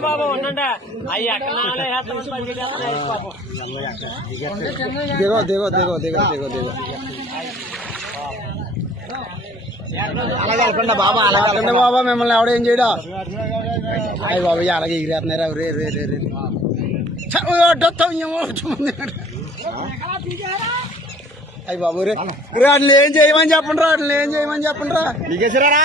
బాబు ఉండండి అయ్యి అక్కడ దిగో దిగో దిగో దిగో దిగో దిగో అలాగే బాబా అలాగే బాబా మిమ్మల్ని ఎవడేం చేయడా అయ్యి బాబా అలాగే ఎగిరేస్తున్నారా రే రే రే రే అయ్యి బాబు రే వాటిని ఏం చేయమని చెప్పండి రా వాటిని ఏం చేయమని చెప్పండి రా నీకేసారా